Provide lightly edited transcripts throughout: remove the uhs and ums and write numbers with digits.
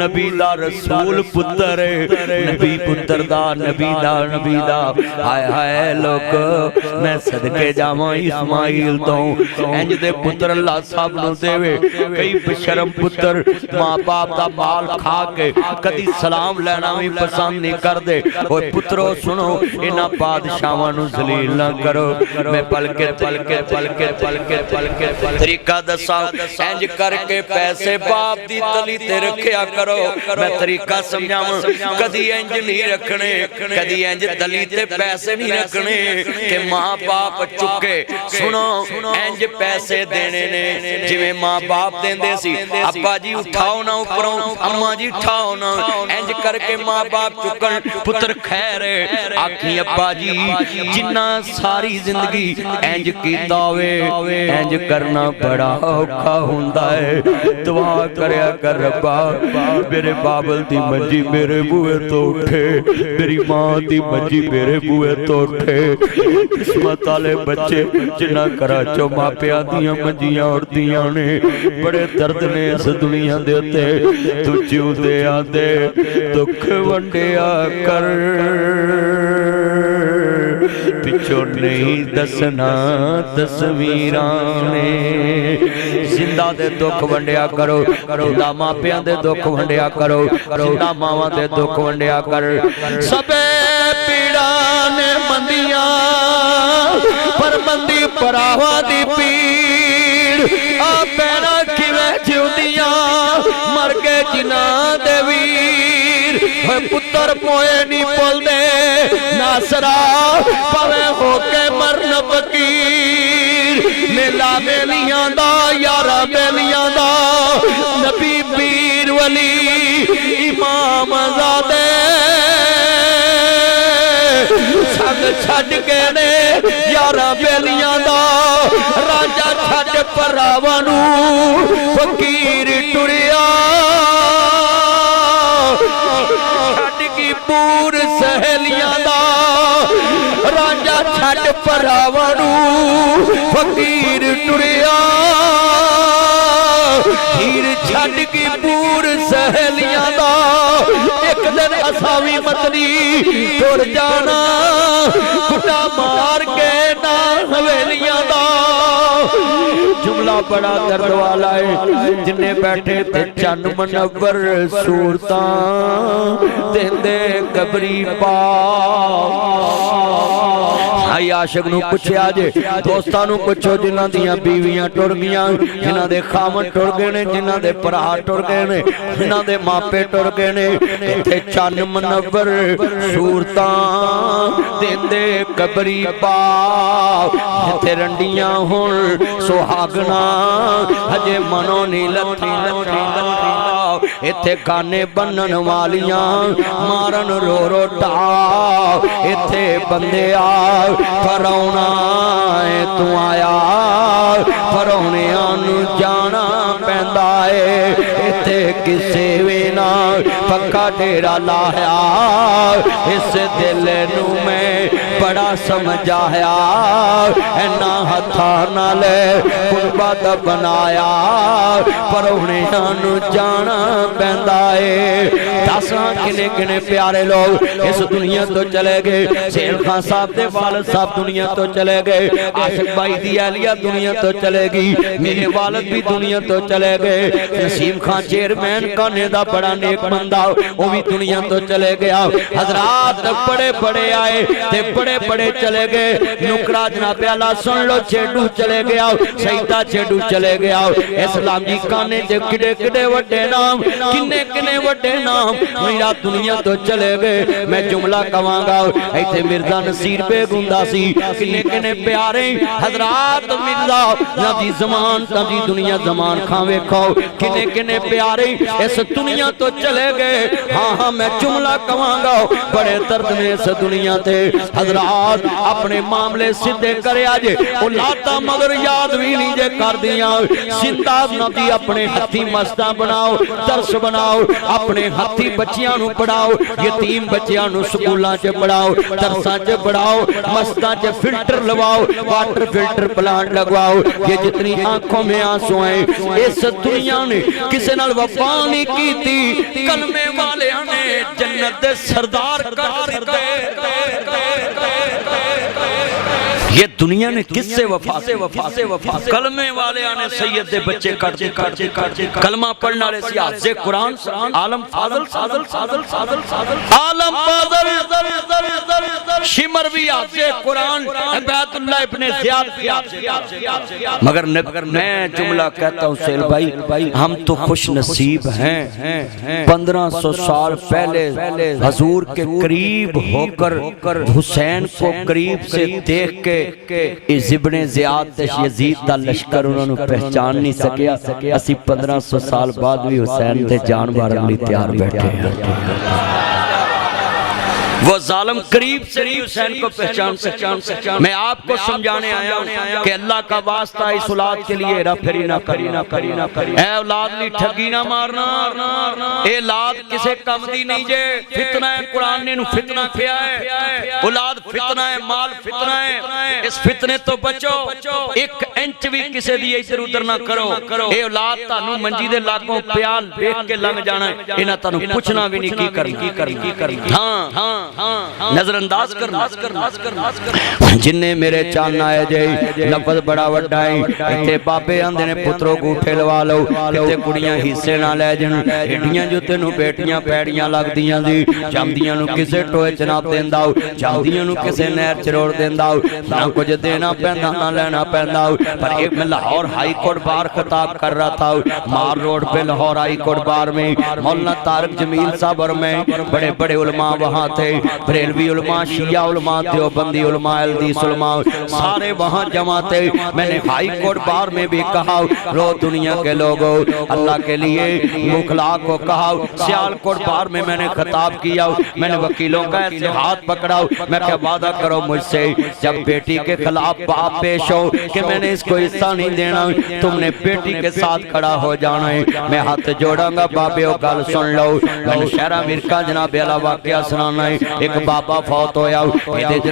नबी दा रसूल पुत्र नबी पुत्र दा नबी दा हाय हाय लोग मैं सदके जावां इस्माइल तो इंज दे पुत्र अल्लाह सब नूं देवे। कई बेशरम पुत्र मां बाप दा माल खा के कदी सलाम लेना भी पसंद नहीं करदे। ओए पुत्रो सुनो इन्हां बादशाहां नूं जलील ना करो। मैं पल के तरीका दसा इंज करके पैसे बाप दी तली ते रखिया करो। मैं तरीका समझावां कदी इंज नहीं रखने कदी इंज तली ते पैसे नहीं रखने कि मां बाप चुके। सुनो इंज पैसे देने ने जिवें मां बाप देंदे सी अब्बा जी उठाओ ना उपरों अम्मा जी उठाओ ना इंज करके मां बाप चुकन पुत्र खैर आखी अब्बा जी जिन्ना सारी जिंदगी इंज कीता होवे इंज करना बड़ा औखा हुंदा है। दुआ करया कर रब्बा मेरे बाबल दी मंजी मेरे बूहे तो उठे मेरी मां दी मंजी मेरे बूहे तो उठे। किस्मत वाले बच्चे जिन्ना घरां चों मापियां दियां मंजियां उड़दियां ने बड़े दर्द ने इस दुनिया दे उत्ते। तू जिउंदे आंदे दुख वंडिया कर पिछों नहीं दसना तस्वीरां ने। जिंदा दे दुख वंडिया करो जिंदा मापियां दे दुख वंडिया करो जिंदा मावां दे दुख वंडिया कर। सबे पीड़ा ने मंदियां पर मंदी भरावां दी पीड़ आ पैना किवें जिउंदियां मर गए जिन्हां दे वीर। पुत्र मोए नहीं बोलदे नासरा पवे होके मरन फकीर। मेला बेलियां दा यारा बेलियां दा नबी पीर वली इमाम ज़ादे संग छड़ के ने यारा बेलियां दा राजा छड़ भरावां नूं फकीर टुरिया। पूर सहेलियां दा राजा छड़ भरावां नूं फकीर टुरिया। हीर छड़ की पूर सहेलियां दा एक दिन असावी मतनी टुर जाना खुटा मार के ना हवेलियां दा। जुमला बड़ा दर्द वाला है जिन्ने बैठे थे चन्न मनवर सूरतां देंदे कबरी पा। आई आशिक नूं पुछया जे दोस्तां नूं पुछो जिन्हां दियां बीवियां टुर गईयां जिन्हां दे खामन टुर गए ने जिन्हां दे भरा टुर गए ने जिन्हां दे मापे टुर गए ने इत्थे चन्न मनवर सूरतां देंदे कबरी पा। जिथे रंडियां हुण सुहागना हजे मनो नी लथी इत्थे गाने बनन वालियां मारन रो रो टा। इत्थे बंदे आ फरौना तू आया फरौनियां नूं जाना पैंदा है। इत्थे किसे वी ना पक्का डेरा लाया इस दिल नूं मैं बड़ा समझाया। इन्ना हत्थां नाल गुरबत बनाया परौणियां नूं जाना पैंदा है। दसां किने किने प्यारे लोग इस दुनिया तो चले गए। शेर खान साहब दे वालिद साहब दुनिया तो चले गए। आशिक भाई दी अहलिया दुनिया तो चलेगी। मेरे वालिद भी दुनिया तो चले गए। नसीम खान चेयरमैन काने दा बड़ा नेक बंदा वो भी दुनिया तो चले गया। हजरात बड़े बड़े आए ते बड़े बड़े चले गए। नुकरा जनाब आला सुन लो छेडू चले गया सईदा छेडू चले गया। इस्लाम जी काने च किडे किडे वड्डे नाम किन्ने किन्ने वड्डे नाम मेरा दुनिया तो चले गए। मैं जुमला कवांगा इत्थे मिर्जा नसीर बेग हुंदा सी किन्ने किन्ने प्यारे हजरात मिर्जा नदी जमान नदी दुनिया जमान खां वेखो किन्ने किन्ने प्यारे इस दुनिया तो चले गए। हाँ हाँ मैं जुमला कवांगा बड़े दर्द में इस दुनिया ते हजरात अपने मामले सीधे करे जे ओ लाता मगर याद भी नहीं जे कर दिया। जिंदा नदी अपने हथी मस्ता बनाओ दर्श बनाओ अपने हथी बच्चियां नूं पढ़ाओ, यतीम बच्चियां नूं स्कूलां च पढ़ाओ, दरसां च पढ़ाओ, मस्तां च फिल्टर लगाओ, वाटर फिल्टर प्लांट लगवाओ। ये जितनी आंखों में आंसू हैं, इस दुनिया ने किसी नाल वफा नहीं की थी, कलमे वाले ने जन्नत दे सरदार कर दिते। ये दुनिया ने किससे वफा से कलमे वाले ने सैयद दे बच्चे करते कलमा पढ़ने वाले सी हाफिज़े कुरान आलम फाज़ल आलम फाज़ल शिमर भी हाफिज़े कुरान अबैदुल्लाह इब्ने ज़ियाद। मगर मैं जुमला कहता हूँ सेल भाई, हम तो खुश नसीब हैं। 1500 साल पहले हजूर के करीब होकर हुसैन को करीब से देख के इब्ने ज़ियाद ते यजीद दा लश्कर उन्होंने पहचान नहीं सकिया। असी 1500 साल बाद भी हुसैन ते जान मारन लई तैयार बैठे हैं। वो जालिम करीब से नहीं हुसैन को पहचान। मैं आपको समझाने आया हूं कि अल्लाह का वास्ता इस औलाद के लिए हेरा फेरी ना करी। ऐ औलाद नी ठगी ना मारना, ए औलाद किसे कम दी नहीं जे। फितना है, कुरान ने फितना किया है। औलाद फितना है, माल फितना है, इस फितने तो बचो। 1 इंच भी किसे दी इधर उधर ना करो। ए औलाद तानू मंजी दे लागों प्याल देख के लंघ जाना, इन्हां तानू पुछना भी नहीं की करनी। हाँ नजरअंदाज करना। जिन्ने मेरे चान आए जे लफज बड़ा वड्डा है। इत्थे बाबे आंदे ने पुत्रो गूठे लवा लो, किते कुड़ियां हिस्से ना ले जन। एडियां जो तेनू बेटियां पैड़ियां लगदियां दी, जांदियां नू किसे टोए च ना देंदा, जांदियां नू किसे नहर च रोड़ देंदा। ना कुछ देना पैंदा ना लेना पैंदा। पर एक मैं लाहौर हाई कोर्ट बार खिताब कर रहा था, मार रोड पे लाहौर हाई कोर्ट बार में मौलाना तारिक जमील साहब और मैं बड़े बड़े उलमा वहाँ थे। बरेलवी उलमा, शिया उलमा, देवबंदी उलमा, हदीस उलमा सारे वहाँ जमा थे। मैंने हाई कोर्ट बार में भी कहा, रो दुनिया के लोगों, अल्लाह के लिए मुखला को कहा। सियालकोट बार में मैंने खिताब किया, मैंने वकीलों का ऐसे हाथ पकड़ा, मैं क्या वादा करो मुझसे, जब बेटी के खिलाफ बाप पेश हो कि मैंने इसको हिस्सा नहीं देना, तुमने बेटी के साथ खड़ा हो जाना है। मैं हाथ जोड़ांगा, बाबे गल सुन लो। मैंने शहरा मिर्का जनाब वाला वाकया सुनाना है। एक बाबा फौत होया,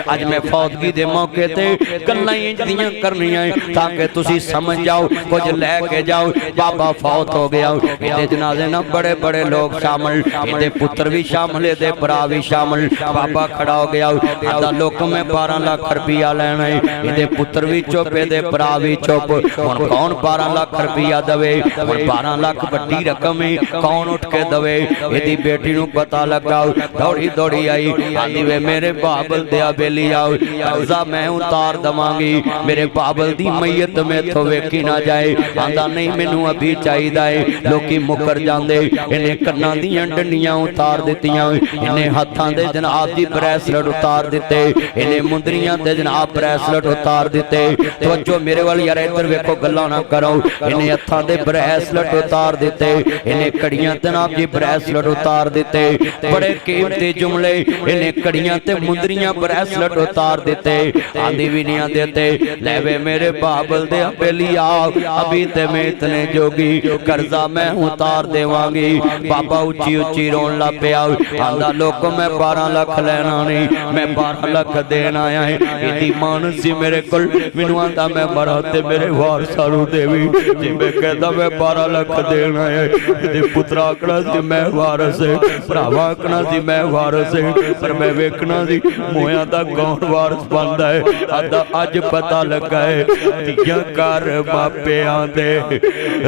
अज मैं फौतगी दे मौके ते गल्लां इंज दियां करनियां ताकि तुसी समझ जाओ, कुछ लैके जाओ। बाबा फौत हो गया, इहदे जनाजे ना बड़े बड़े लोग शामिल, इहदे पुत्र भी शामिल, इहदे भरा भी शामिल। बाबा खड़ा हो गया, आदा लोक में 12 लाख रुपया लेना है, इहदे पुत्र भी चुप, इहदे भरा भी चुप। हुण कौन 12 लाख रुपया दवे? 12 लाख वड्डी रकम है, कौन उठ के दवे? इहदी बेटी नूं पता लगा, दौड़ी दौड़ी आई, आंदी वे मेरे बाबल दिया बेली आओ, कर्जा मैं उतार दवांगी, मेरे बाबल दी मैयत में तो वेखी ना जाए। आंदा नहीं मैनू अभी चाहिदा है। लोकी मुकर जांदे, इन्हें कन्नां दीयां डंडियां उतार दित्तियां, इन्हें हत्थां दे जनाब दी ब्रेसलेट उतार दिते, इन्हें मुंदरियां दे जनाब ब्रेसलेट उतार दिते। तवज्जो मेरे वाल यार, इधर वेखो गल्लां ना करो। इन्हें हत्थां दे ब्रेसलेट उतार दिते, इन्हें कड़ियां जनाब जी ब्रेसलेट उतार दिते, बड़े कीमती जुमले। इन्हें कड़ियां ते मुंदरियां ब्रेसलेट उतार दिते, आंधी भी नहीं देते। लेवे मेरे बाबल दे बेली आओ, अभी ते मैं इतने जोगी, कर्जा मैं उतार देवांगी। बाबा उच्ची उच्ची रोन लग पिया, आंदा लोको मैं 12 लाख लेना नहीं, मैं 12 लाख देना आया है। इदी मान सी मेरे कोल, मैनू आंदा मैं मरा ते मेरे वारसां नूं देवी, जी मैं कहदा मैं 12 लाख देना है। इदी पुत्रा आखना सी मैं वारस है, भरावा आखना सी मैं वारस है, पर मैं वेखना सी मोया दा कौन वारस बनदा है। आदा अज पता लगा है, तियां घर मापियां दे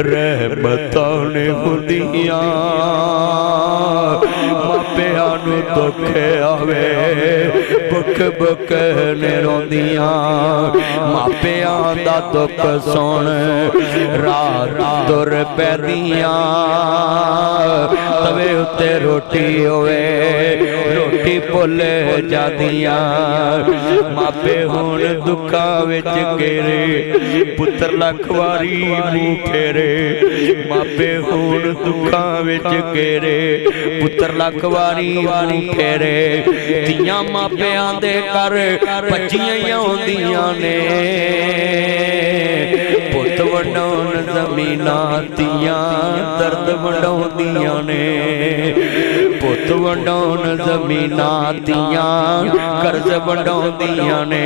रहमतां ने हुंदियां, मापियां नूं दुख आवे बुक बुक ने रोंदियां। मापियां दा दुख सुन रात तुर पैदियां, तवे उत्ते रोटी होवे रोटी भुल जादियां। मापे हुण दुखा विच घेरे, पुत्र लख वारी मुंह फेरे। मापे हुण दुखा विच घेरे, पुत्र लख वारी मुंह फेरे। तियां मापियां दे घर भज्जियां होंदियां ने, पुत वंडाउण जमीनां तियां दर्द वंडाउंदियां ने। पुत वंडाउण ज़मीनां दियां कर्ज वंडाउंदियां ने।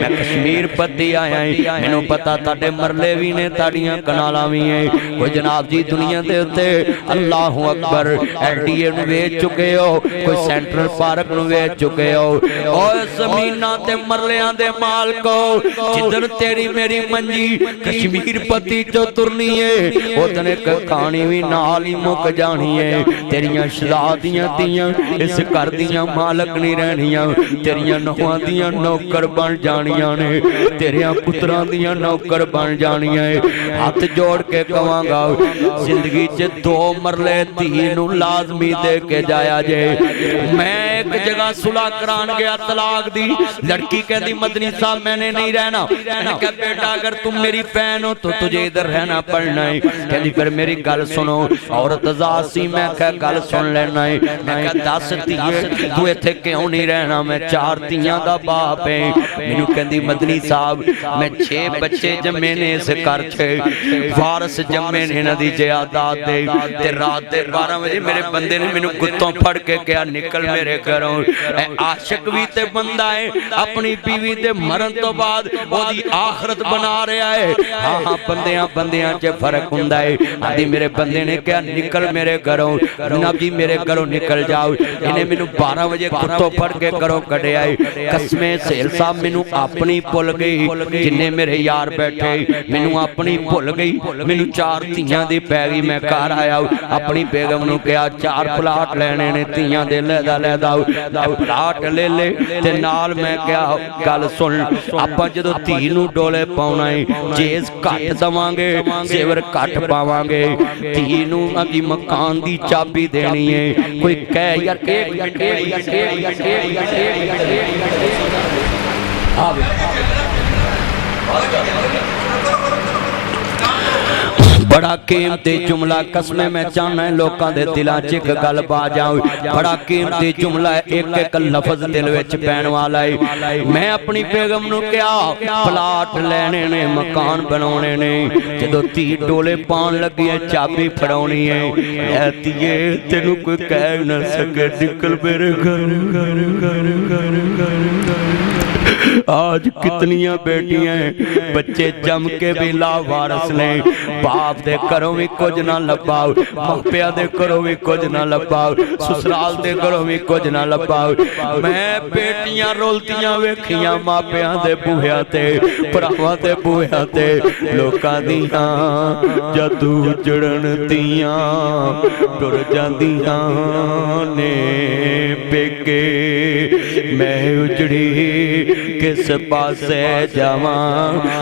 मैं कश्मीर पत्ती आया मैनू पता ताडे मरले भी ने ताड़ियां कनालां भी है। कोई जनाब जी दुनिया दे उत्ते अल्लाह अकबर एलडीए नूं वेच चुके हो, कोई सेंट्रल पार्क नूं वेच चुके हो। ओए ज़मीनां ते मरलियां दे मालको जिधर तेरी मेरी मंजी कश्मीर पत्ती चो तुरनी है उधर एक कहानी भी नाल ही मुक जानी है। तेरियां शहजादियां दियां इस घर दियां मालक नहीं रहनियां, तेरियां नौहां दियां नौकर बन जानियां ने, तेरियां पुत्रां दियां नौकर बन जानियां है। हाथ जोड़ के कहांगा जिंदगी च 2 मरले धी नूं लाजमी दे के जाया जे। मैं एक जगह सुलह करान गया तलाक दी, लड़की कहती मदनी साहब मैंने नहीं रहना। मैंने कहा बेटा अगर तुम मेरी बहन हो तो तुझे इधर रहना पड़ना है। कहती फिर मेरी गल सुनो, औरत आजाद सी। मैं कहा गल सुन लेना है। मैं कहा 10 धीए तू इत्थे क्यों नहीं रहना, मैं 4 धीआं दा बाप है। मैनू कहती मदनी साहब मैं 6 बच्चे जम्मे ने इस घर च, वारस जम्मे ने इन्हां दी जायदाद दे। ते रात दे 12 बजे मेरे बंदे ने मैनू गुत्तों फड़ के कहा निकल मेरे घरों। आशिक भी ते बंदा है अपनी बीवी दे मरन तो बाद ओदी आखरत बना रहा है। हाँ हाँ बंदियां बंदियां च फर्क हुंदा है। आदि मेरे बंदे ने कहा निकल मेरे घरों, जनाब जी मेरे घरों निकल जाओ। इन्हें मैनू 12 बजे गुत्तों फड़ के घरों कढ़िया है। कसमें सेल साहब मैनू अपनी भुल गई, जिन्ने मेरे यार बैठे मैनू अपनी भुल गई। मैनू 4 धीआं दी पै गई। मैं घर आया अपनी बेगम नू कहा 4 प्लाट लेने ने धीआं दे लैदा लैदा प्लाट ले ले। ते नाल मैं क्या गल सुन आपां जदों धी नू डोले पाउणा है जेस घट दवांगे जेवर घट पावांगे, धी नू अगी मकान दी चाबी देनी है। कोई कह यार एक मिनट बड़ा कीमती जुमला कसमें मैं चाहना है लोगों के दिलों च एक गल पा जाओ। बड़ा कीमती जुमला है, एक एक लफज दिल विच पैण वाला है। मैं अपनी बेगम नू कहा प्लाट लेने ने मकान बनाने ने, जदों धी डोले पान लगी है चाबी फड़ाउणी है। धीए तेनू कोई कह न सके निकल मेरे आज कितनियां बेटियां बच्चे जम के भी लावारस ने, बाप दे घरों भी कुछ ना लभा, मापिया दे घरों भी कुछ ना लभा, ससुराल दे घरों भी कुछ ना लभा। मैं बेटियां रोलतियां वेखियां मापिया दे बूहियां ते भरावां दे बूहियां ते लोकां दियां जदू जड़न दियां टुर जांदियां ने पेके। मैं उजड़ी किस पासे जावां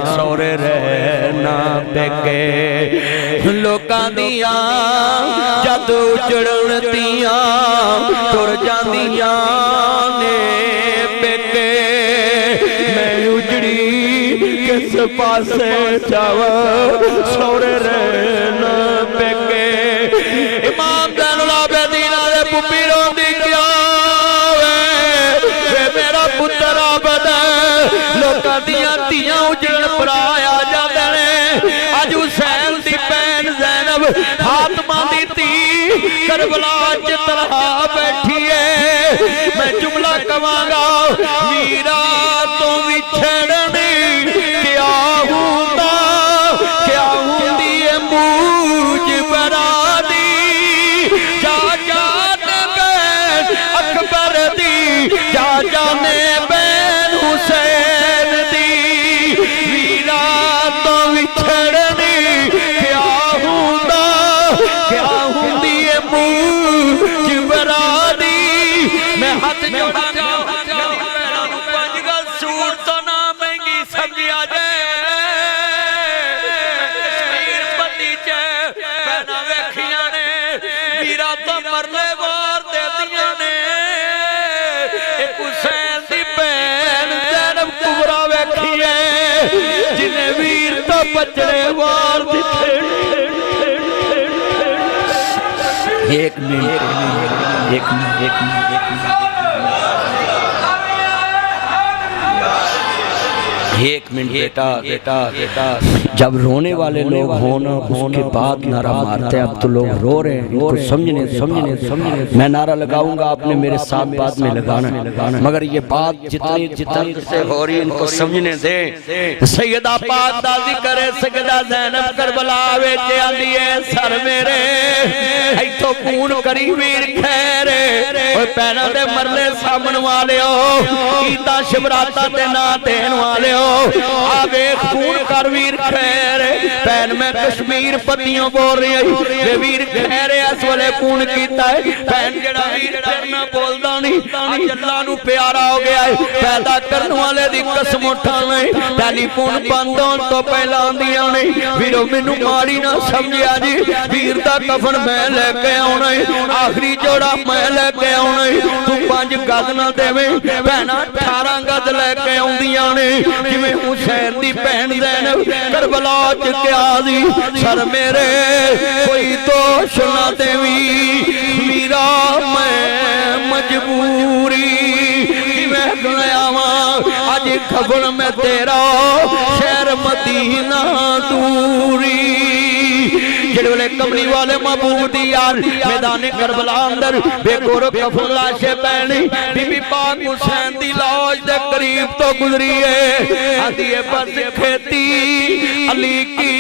सौरे रहना पेके। लोकां दियां जद उजड़न दियां टुर जांदियां ने पेके। मैं उजड़ी किस पासे जावां सौरे रहना पेके। इमाम ज़ैनुल आबिदीन दे पुप्पी रोंदी क्या मेरा पुत्र आबद लोकां दियां धीआं उजड़न पराया जांदे ने। अज हुसैन दी भैन ज़ैनब फातिमा दी धी करबला च तलहा बैठी है। मैं जुमला कवांगा मीरा तो विछड़नी क्या हुंदा क्या हुंदी है मूज बरादी। जा जाने बैन अकबर दी जा जाने बैन हुसैन दी। वीरा तो विछड़नी क्या हुंदा क्या हुंदी है मूज बरादी। मैं हाथ जोड़ा सूट तो ना महंगी समझिया जाए कश्मीर पत्ती च पैना वेखियां ने वीरा तो मरले वार दे दियां ने। एक हुसैन दी भैन ज़ैनब कुबरा वेखी है जिन्हें वीर तो बचड़े वार दिते। एक मिनट एक मिनट एक मिनट बेटा बेटा बेटा, जब रोने वाले लोग हों उसके बाद नारा मारते हैं। अब तो लोग रो रहे हैं, इनको समझने समझने मैं नारा लगाऊंगा, आपने मेरे साथ बाद में लगाना, मगर ये बात जितनी जितनी से हो रही इनको समझने दे। सैयदा पाक दा जिक्र है, सैयदा ज़ैनब करबला विच आंदी है, सर मेरे इथों खून करी वीर खैर, ओए पैना दे मरले सामन वालिओ, ईदा शिवराता ते ना देन वालिओ, आ वेख खून कर वीर खैर। भैन मैं कश्मीर पतियों बोल रही है, वीर खैर इस वेले खून कीता है। भैन जेड़ा वीर करना बोलदा नहीं, अज अल्लाह नू प्यारा हो गया है। पैदा करने वाले दी कसम उठाना, टेलीफोन बंद होने तो पहला आंदियां ने, वीरो मैनू माड़ी ना समझिया जी, वीर दा कफन मैं लेके आउणा है, आखिरी जोड़ा मैं लेके आउणा है। तू 5 गज ना देवे, भैना 18 गज लेके आउंदियां ने, जिवें हुसैन दी भैन ज़ैनब करबला च क्या दी, सर मेरे कोई दोष ना देवी वीरा, मैं मजबूरी मैं गयावा अज खबर में तेरा, शहर मदीना दूरी। जेड़े वेले कमली वाले महबूब दी यार मैदान करबला अंदर बेगोर कफन लाशे पैनी, बीबी पाक हुसैन दी लाश दे करीब तो गुजरी है, आंदी है बस खेती अली की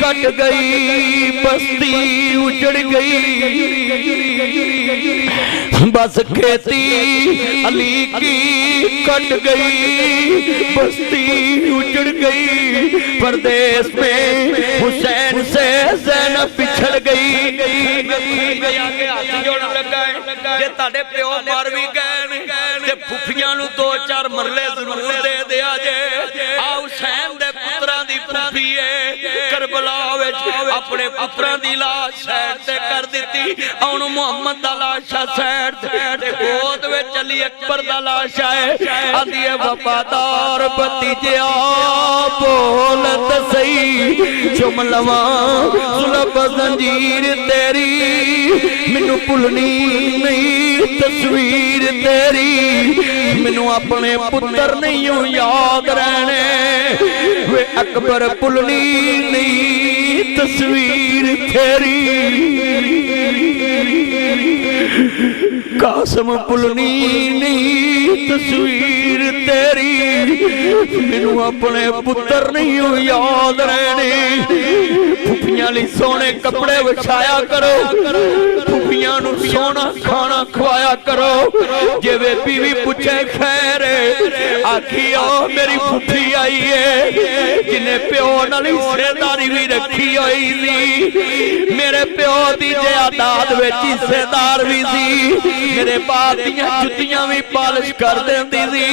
कट गई, बस्ती उजड़ गई, बस खेती अली की कट गई, बस्ती उजड़ गई, परदेश में हुसैन से ज़ैनब पिछड़ गई। जे ताडे प्यो मर भी गए ते फुफियां नू 2-4 मरले जरूर दे दिया जे। आ हुसैन दे पुत्रां दी फुफी है करबला विच अपने पुत्रां दी लाश साइड ते कर दित्ती, हुण मुहम्मद दा लाशा साइड ते गोद विच अली अकबर दा लाशा है। आंदी है वफादार भतीजिया बोलत सही, चुम लवां सुलभ जंजीर तेरी, मैनू भुलनी नहीं तस्वीर तेरी, मैनू अपने पुत्र नहीं याद रहने, वे अकबर भुलनी नहीं तस्वीर तेरी, कासम भुलनी नहीं तस्वीर तेरी, मैनू अपने पुत्र नहीं याद रहने। फुफियां लई सोने कपड़े विछाया करो, फुफियां नू सोना खाना खवाया करो, जिवे बीवी पूछे खैर आखियो मेरी फुफी आई है, जिन्हें प्यो नाल हिस्सेदारी भी रखी हुई सी, मेरे प्यो दी जायदाद विच हिस्सेदार भी सी, मेरे बाप दियां जुत्तियां भी पालिश कर देंदी सी,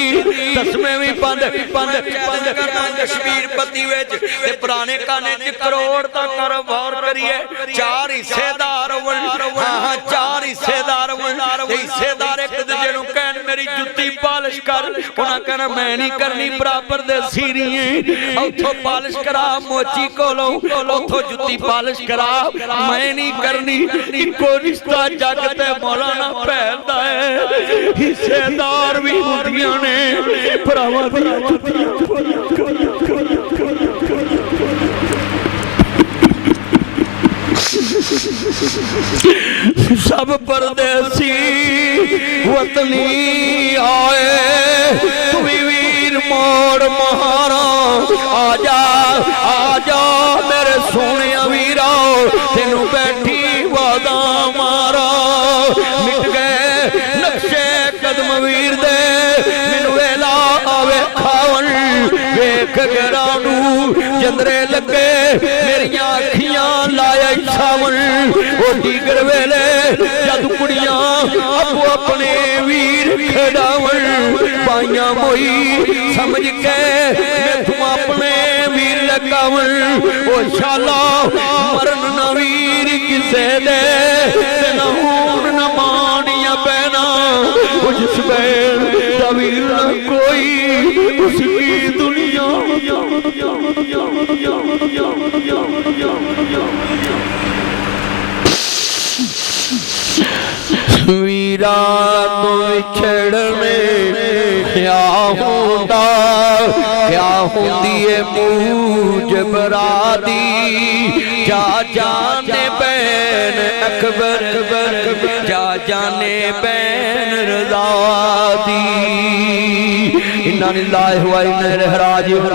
तस्मे भी बंद करना कश्मीर पति विच ते पुराने काने च करोड़ दा कारोबार करिए, 4 हिस्सेदार हाँ 4 हिस्सेदार हिस्सेदार एक दूजे नूं कहण मेरी जुत्ती पालिश कर, उन्हां कहना मैं नहीं करनी, बराबर दे सीरीए उथों पालिश करा, मोची कोलों उथों जुत्ती पालिश करा, मैं नहीं करनी। इको रिश्ता जग ते मौलाना फैलदा है, हिस्सेदार भी हुंदियां ने भरावां दी जुत्तियां। सब परदेसी वतनी आए, तू वीर मोड़ महारा, आजा आजा मेरे सोने वीरा, तेनू बैठी वादा मारा, मिट गए नक्शे कदम वीर दे, मैनू वेला आवे खावन, वेख गरानू जंदरे लगे मेरिया अखियां लाया सावन, ओ दीगर वेले जद कुड़ियां आपो अपने वीर खड़ावन, पाइया मोई समझ के मैं तू अपने वीर लगावन, ओ शाला मरन न वीर किसे दे, न हून न मानिया पैना, जिस बैल दा वीर न कोई उसकी दुनिया। वीरा तो छड़ने क्या होता होंदी है मूजब रादी जा जाने बैन अकबर जा जाने बैन रज़ा दी। इन्ना लिल्लाहि व इन्ना इलैहि राजिऊन।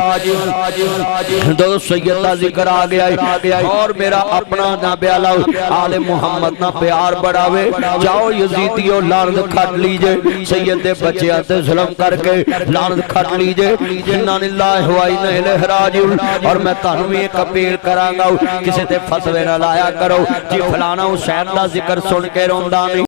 दो सैयद का जिक्र आ गया और मेरा अपना ना ब्याला आले मुहम्मद ना प्यार बढ़ावे। जाओ यजीदियों लानत खट लीजे सैयद दे बच्चे ते जुल्म करके लानत खट लीजे। इन्ना लिल्लाहि व इन्ना इलैहि राजिऊन। और मैं तानू भी एक अपील करांगा किसी ते फसवे ना लाया करो जी फलाना हुसैन का जिक्र सुन के रोंदा नहीं।